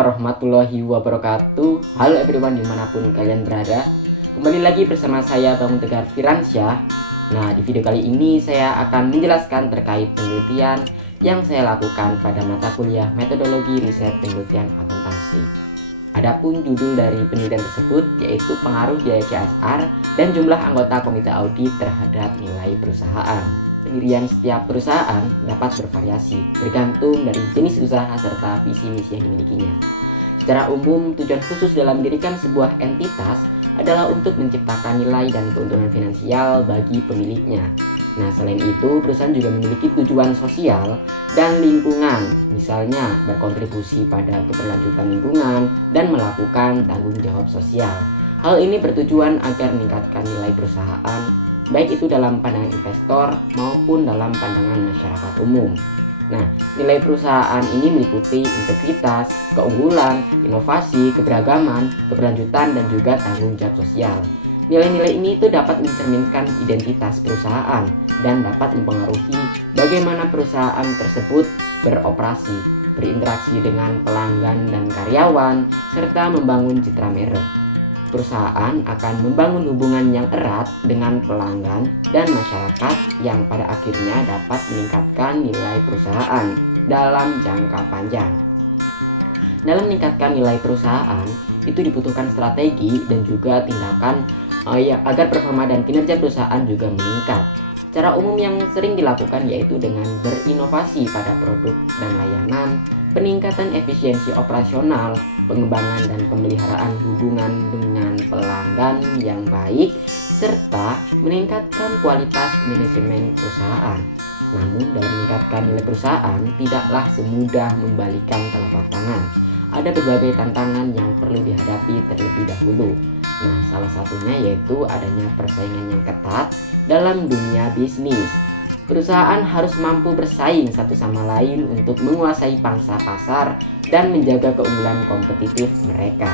warahmatullahi wabarakatuh. Halo everyone dimanapun kalian berada. Kembali lagi bersama saya Bang Tegar Firansyah. Nah, di video kali ini saya akan menjelaskan terkait penelitian yang saya lakukan pada mata kuliah Metodologi Riset Penelitian Akuntansi. Adapun judul dari penelitian tersebut yaitu pengaruh biaya CSR dan jumlah anggota komite audit terhadap nilai perusahaan. Pendirian setiap perusahaan dapat bervariasi bergantung dari jenis usaha serta visi misi yang dimilikinya. Secara umum, tujuan khusus dalam mendirikan sebuah entitas adalah untuk menciptakan nilai dan keuntungan finansial bagi pemiliknya. Nah, selain itu, perusahaan juga memiliki tujuan sosial dan lingkungan, misalnya berkontribusi pada keberlanjutan lingkungan dan melakukan tanggung jawab sosial. Hal ini bertujuan agar meningkatkan nilai perusahaan, baik itu dalam pandangan investor maupun dalam pandangan masyarakat umum. Nah, nilai perusahaan ini meliputi integritas, keunggulan, inovasi, keberagaman, keberlanjutan, dan juga tanggung jawab sosial. Nilai-nilai ini itu dapat mencerminkan identitas perusahaan dan dapat mempengaruhi bagaimana perusahaan tersebut beroperasi, berinteraksi dengan pelanggan dan karyawan, serta membangun citra merek. Perusahaan akan membangun hubungan yang erat dengan pelanggan dan masyarakat yang pada akhirnya dapat meningkatkan nilai perusahaan dalam jangka panjang. Dalam meningkatkan nilai perusahaan, itu dibutuhkan strategi dan juga tindakan agar performa dan kinerja perusahaan juga meningkat. Cara umum yang sering dilakukan yaitu dengan berinovasi pada produk dan layanan, peningkatan efisiensi operasional, pengembangan dan pemeliharaan hubungan dengan pelanggan yang baik, serta meningkatkan kualitas manajemen perusahaan. Namun dalam meningkatkan nilai perusahaan tidaklah semudah membalikan telapak tangan. Ada berbagai tantangan yang perlu dihadapi terlebih dahulu. Nah, salah satunya yaitu adanya persaingan yang ketat dalam dunia bisnis. Perusahaan harus mampu bersaing satu sama lain untuk menguasai pangsa pasar dan menjaga keunggulan kompetitif mereka.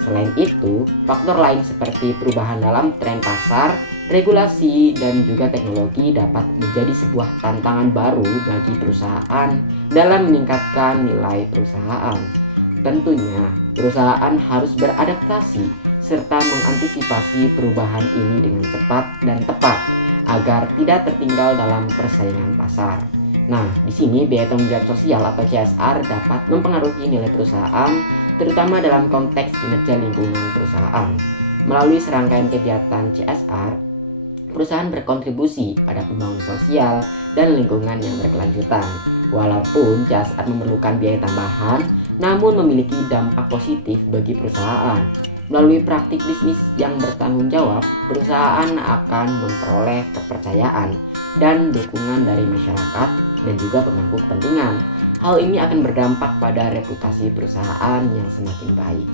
Selain itu, faktor lain seperti perubahan dalam tren pasar, regulasi, dan juga teknologi dapat menjadi sebuah tantangan baru bagi perusahaan dalam meningkatkan nilai perusahaan. Tentunya, perusahaan harus beradaptasi serta mengantisipasi perubahan ini dengan cepat dan tepat agar tidak tertinggal dalam persaingan pasar. Nah, di sini biaya tanggung jawab sosial atau CSR dapat mempengaruhi nilai perusahaan, terutama dalam konteks kinerja lingkungan perusahaan. Melalui serangkaian kegiatan CSR, perusahaan berkontribusi pada pembangunan sosial dan lingkungan yang berkelanjutan. Walaupun CSR memerlukan biaya tambahan, namun memiliki dampak positif bagi perusahaan. Melalui praktik bisnis yang bertanggung jawab, perusahaan akan memperoleh kepercayaan dan dukungan dari masyarakat dan juga pemangku kepentingan. Hal ini akan berdampak pada reputasi perusahaan yang semakin baik.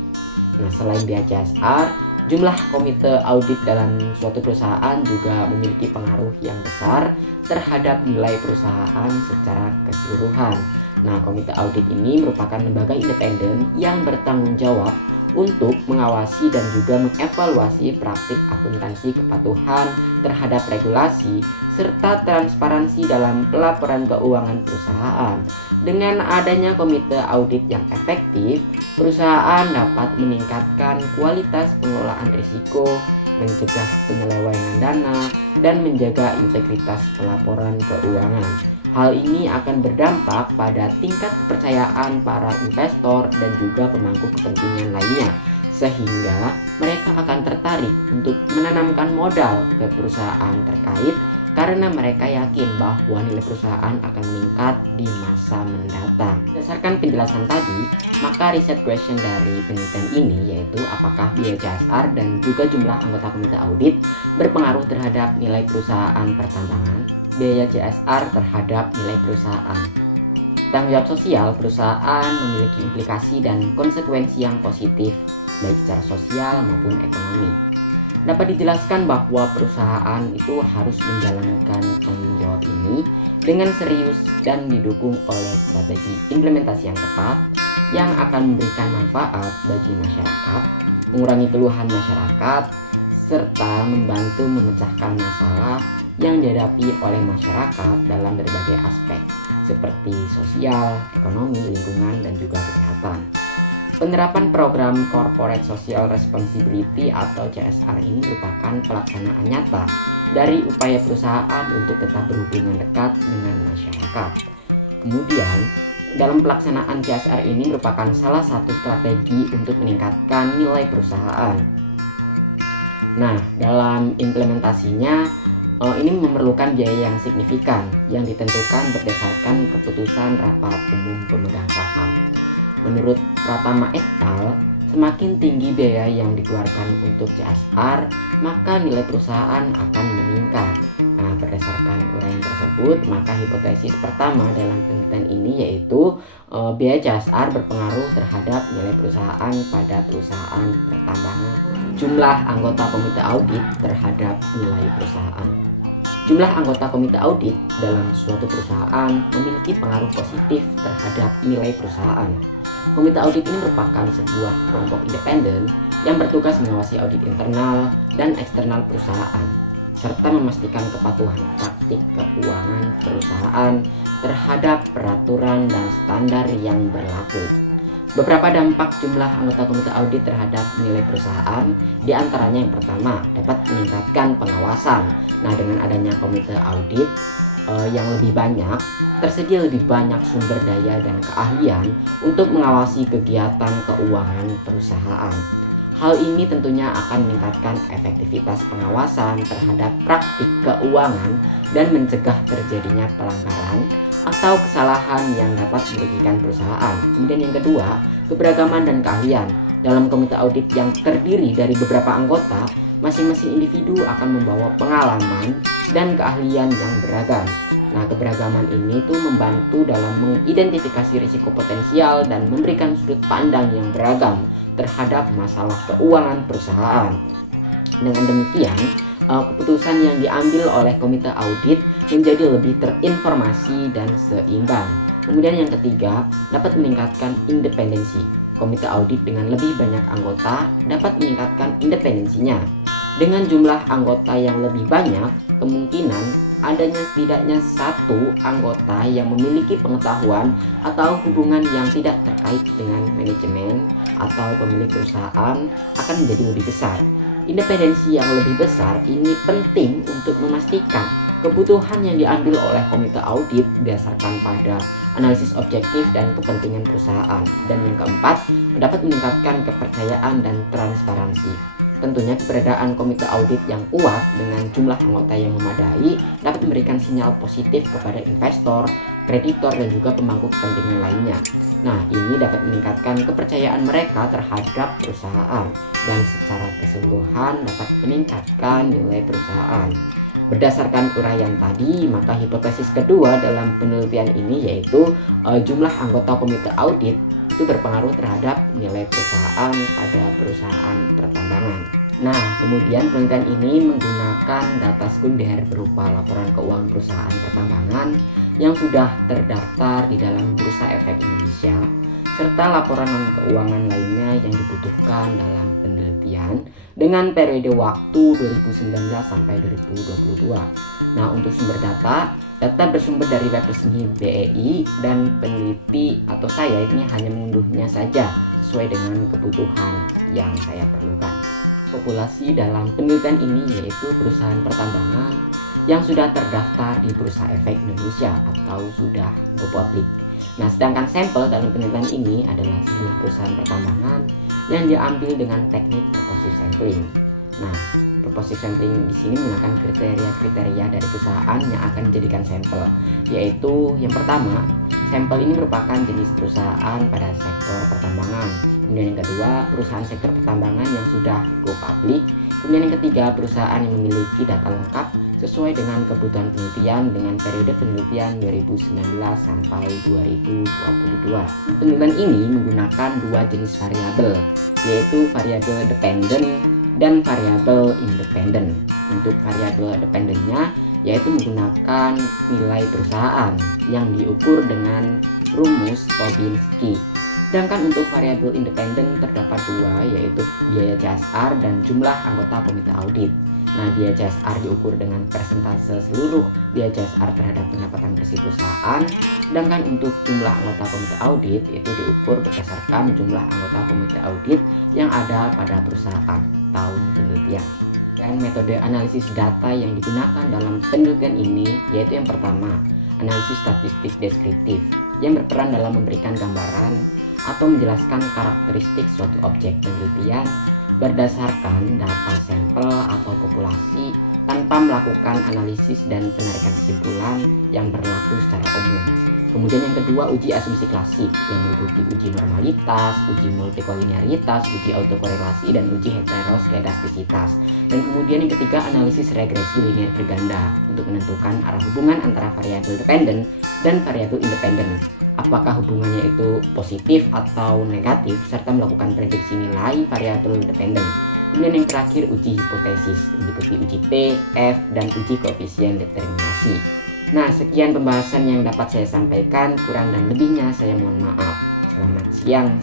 Nah, selain biaya CSR, jumlah komite audit dalam suatu perusahaan juga memiliki pengaruh yang besar terhadap nilai perusahaan secara keseluruhan. Nah, komite audit ini merupakan lembaga independen yang bertanggung jawab untuk mengawasi dan juga mengevaluasi praktik akuntansi kepatuhan terhadap regulasi serta transparansi dalam pelaporan keuangan perusahaan. Dengan adanya komite audit yang efektif, perusahaan dapat meningkatkan kualitas pengelolaan risiko, mencegah penyelewengan dana, dan menjaga integritas pelaporan keuangan. Hal ini akan berdampak pada tingkat kepercayaan para investor dan juga pemangku kepentingan lainnya, sehingga mereka akan tertarik untuk menanamkan modal ke perusahaan terkait karena mereka yakin bahwa nilai perusahaan akan meningkat di masa mendatang. Berdasarkan penjelasan tadi, maka riset question dari penelitian ini yaitu apakah biaya CSR dan juga jumlah anggota komite audit berpengaruh terhadap nilai perusahaan pertambangan. Biaya CSR terhadap nilai perusahaan. Tanggung jawab sosial perusahaan memiliki implikasi dan konsekuensi yang positif, baik secara sosial maupun ekonomi. Dapat dijelaskan bahwa perusahaan itu harus menjalankan tanggung jawab ini dengan serius dan didukung oleh strategi implementasi yang tepat yang akan memberikan manfaat bagi masyarakat, mengurangi keluhan masyarakat, serta membantu memecahkan masalah yang dihadapi oleh masyarakat dalam berbagai aspek seperti sosial, ekonomi, lingkungan, dan juga kesehatan. Penerapan program Corporate Social Responsibility atau CSR ini merupakan pelaksanaan nyata dari upaya perusahaan untuk tetap berhubungan dekat dengan masyarakat. Kemudian, dalam pelaksanaan CSR ini merupakan salah satu strategi untuk meningkatkan nilai perusahaan. Nah, dalam implementasinya, ini memerlukan biaya yang signifikan yang ditentukan berdasarkan keputusan rapat umum pemegang saham. Menurut Pratama et al., semakin tinggi biaya yang dikeluarkan untuk CSR, maka nilai perusahaan akan meningkat. Nah, berdasarkan uraian tersebut, maka hipotesis pertama dalam penelitian ini yaitu biaya CSR berpengaruh terhadap nilai perusahaan pada perusahaan pertambangan. Jumlah anggota komite audit terhadap nilai perusahaan. Jumlah anggota komite audit dalam suatu perusahaan memiliki pengaruh positif terhadap nilai perusahaan. Komite audit ini merupakan sebuah kelompok independen yang bertugas mengawasi audit internal dan eksternal perusahaan, serta memastikan kepatuhan praktik keuangan perusahaan terhadap peraturan dan standar yang berlaku. Beberapa dampak jumlah anggota komite audit terhadap nilai perusahaan, diantaranya yang pertama, dapat meningkatkan pengawasan. Nah, dengan adanya komite audit yang lebih banyak, tersedia lebih banyak sumber daya dan keahlian untuk mengawasi kegiatan keuangan perusahaan. Hal ini tentunya akan meningkatkan efektivitas pengawasan terhadap praktik keuangan dan mencegah terjadinya pelanggaran atau kesalahan yang dapat merugikan perusahaan. Kemudian yang kedua, keberagaman dan keahlian. Dalam komite audit yang terdiri dari beberapa anggota, masing-masing individu akan membawa pengalaman dan keahlian yang beragam. Nah, keberagaman ini tuh membantu dalam mengidentifikasi risiko potensial dan memberikan sudut pandang yang beragam terhadap masalah keuangan perusahaan. Dengan demikian, keputusan yang diambil oleh komite audit menjadi lebih terinformasi dan seimbang. Kemudian yang ketiga, dapat meningkatkan independensi. Komite audit dengan lebih banyak anggota dapat meningkatkan independensinya. Dengan jumlah anggota yang lebih banyak, kemungkinan adanya setidaknya satu anggota yang memiliki pengetahuan atau hubungan yang tidak terkait dengan manajemen atau pemilik perusahaan akan menjadi lebih besar. Independensi yang lebih besar ini penting untuk memastikan kebutuhan yang diambil oleh komite audit berdasarkan pada analisis objektif dan kepentingan perusahaan. Dan yang keempat, dapat meningkatkan kepercayaan dan transparansi. Tentunya keberadaan komite audit yang kuat dengan jumlah anggota yang memadai dapat memberikan sinyal positif kepada investor, kreditor, dan juga pemangku kepentingan lainnya. Nah, ini dapat meningkatkan kepercayaan mereka terhadap perusahaan dan secara keseluruhan dapat meningkatkan nilai perusahaan. Berdasarkan uraian tadi, maka hipotesis kedua dalam penelitian ini yaitu jumlah anggota komite audit itu berpengaruh terhadap nilai perusahaan pada perusahaan pertambangan. Nah, kemudian penelitian ini menggunakan data sekunder berupa laporan keuangan perusahaan pertambangan yang sudah terdaftar di dalam Bursa Efek Indonesia, serta laporan keuangan lainnya yang dibutuhkan dalam penelitian dengan periode waktu 2019 sampai 2022. Nah, untuk sumber data bersumber dari web resmi BEI dan peneliti atau saya ini hanya mengunduhnya saja sesuai dengan kebutuhan yang saya perlukan. Populasi dalam penelitian ini yaitu perusahaan pertambangan yang sudah terdaftar di Bursa Efek Indonesia atau sudah go public. Nah, sedangkan sampel dalam penelitian ini adalah sebuah perusahaan pertambangan yang diambil dengan teknik purposive sampling. Nah, purposive sampling di sini menggunakan kriteria-kriteria dari perusahaan yang akan dijadikan sampel, yaitu yang pertama, sampel ini merupakan jenis perusahaan pada sektor pertambangan. Kemudian yang kedua, perusahaan sektor pertambangan yang sudah go public. Kemudian yang ketiga, perusahaan yang memiliki data lengkap sesuai dengan kebutuhan penelitian dengan periode penelitian 2019 sampai 2022. Penelitian ini menggunakan dua jenis variabel, yaitu variabel dependent dan variabel independent. Untuk variabel dependennya yaitu menggunakan nilai perusahaan yang diukur dengan rumus Tobinski. Sedangkan untuk variabel independen terdapat dua, yaitu biaya CSR dan jumlah anggota komite audit. Nah, biaya CSR diukur dengan persentase seluruh biaya CSR terhadap pendapatan bersih perusahaan. Sedangkan untuk jumlah anggota komite audit itu diukur berdasarkan jumlah anggota komite audit yang ada pada perusahaan tahun penelitian. Dan metode analisis data yang digunakan dalam penelitian ini yaitu yang pertama, analisis statistik deskriptif yang berperan dalam memberikan gambaran atau menjelaskan karakteristik suatu objek penelitian berdasarkan data sampel atau populasi tanpa melakukan analisis dan penarikan kesimpulan yang berlaku secara umum. Kemudian yang kedua, uji asumsi klasik yang meliputi uji normalitas, uji multikolinearitas, uji autokorelasi, dan uji heteroskedastisitas. Dan kemudian yang ketiga, analisis regresi linear berganda untuk menentukan arah hubungan antara variabel dependen dan variabel independen. Apakah hubungannya itu positif atau negatif, serta melakukan prediksi nilai variabel dependen. Kemudian yang terakhir, uji hipotesis, meliputi uji P, F, dan uji koefisien determinasi. Nah, sekian pembahasan yang dapat saya sampaikan, kurang dan lebihnya saya mohon maaf. Selamat siang.